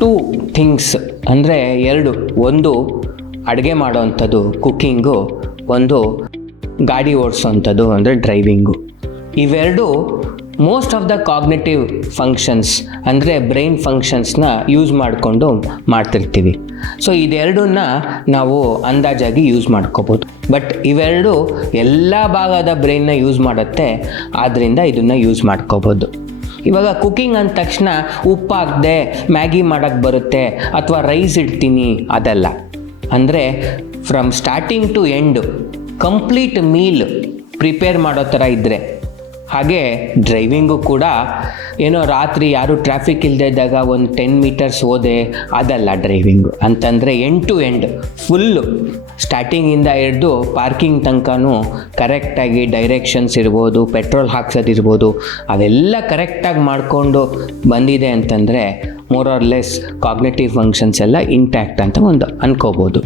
Two things ಅಂದರೆ ಎರಡು, ಒಂದು ಅಡುಗೆ ಮಾಡೋವಂಥದ್ದು ಕುಕ್ಕಿಂಗು, ಒಂದು ಗಾಡಿ ಓಡಿಸೋವಂಥದ್ದು ಅಂದರೆ ಡ್ರೈವಿಂಗು. ಇವೆರಡು most of the cognitive functions ಅಂದರೆ ಬ್ರೈನ್ ಫಂಕ್ಷನ್ಸ್ನ ಯೂಸ್ ಮಾಡಿಕೊಂಡು ಮಾಡ್ತಿರ್ತೀವಿ. ಸೊ ಇದೆರಡನ್ನ ನಾವು ಅಂದಾಜಾಗಿ ಯೂಸ್ ಮಾಡ್ಕೋಬೋದು. ಬಟ್ ಇವೆರಡು ಎಲ್ಲ ಭಾಗದ ಬ್ರೈನ್ನ ಯೂಸ್ ಮಾಡುತ್ತೆ, ಆದ್ದರಿಂದ ಇದನ್ನು ಯೂಸ್ ಮಾಡ್ಕೋಬೋದು. ಇವಾಗ ಕುಕ್ಕಿಂಗ್ ಅಂದ ತಕ್ಷಣ ಉಪ್ಪು ಹಾಕದೆ ಮ್ಯಾಗಿ ಮಾಡೋಕ್ಕೆ ಬರುತ್ತೆ ಅಥವಾ ರೈಸ್ ಇಡ್ತೀನಿ, ಅದಲ್ಲ. ಅಂದರೆ from starting to end complete meal prepare ಮಾಡೋ ಥರ ಇದ್ದರೆ, ಹಾಗೆ ಡ್ರೈವಿಂಗು ಕೂಡ ಏನೋ ರಾತ್ರಿ ಯಾರು ಟ್ರಾಫಿಕ್ ಇಲ್ಲದೆ ಇದ್ದಾಗ ಒಂದು 10 ಮೀಟರ್ಸ್ ಹೋದೆ, ಅದಲ್ಲ ಡ್ರೈವಿಂಗು. ಅಂತಂದರೆ ಎಂಡ್ ಟು ಎಂಡ್ ಫುಲ್ಲು ಸ್ಟಾರ್ಟಿಂಗಿಂದ ಹಿಡಿದು ಪಾರ್ಕಿಂಗ್ ತನಕನೂ ಕರೆಕ್ಟಾಗಿ ಡೈರೆಕ್ಷನ್ಸ್ ಇರ್ಬೋದು, ಪೆಟ್ರೋಲ್ ಹಾಕ್ಸೋದಿರ್ಬೋದು, ಅವೆಲ್ಲ ಕರೆಕ್ಟಾಗಿ ಮಾಡಿಕೊಂಡು ಬಂದಿದೆ ಅಂತಂದರೆ more or less cognitive functions ಎಲ್ಲ ಇಂಟ್ಯಾಕ್ಟ್ ಅಂತ ಒಂದು ಅನ್ಕೋಬೋದು.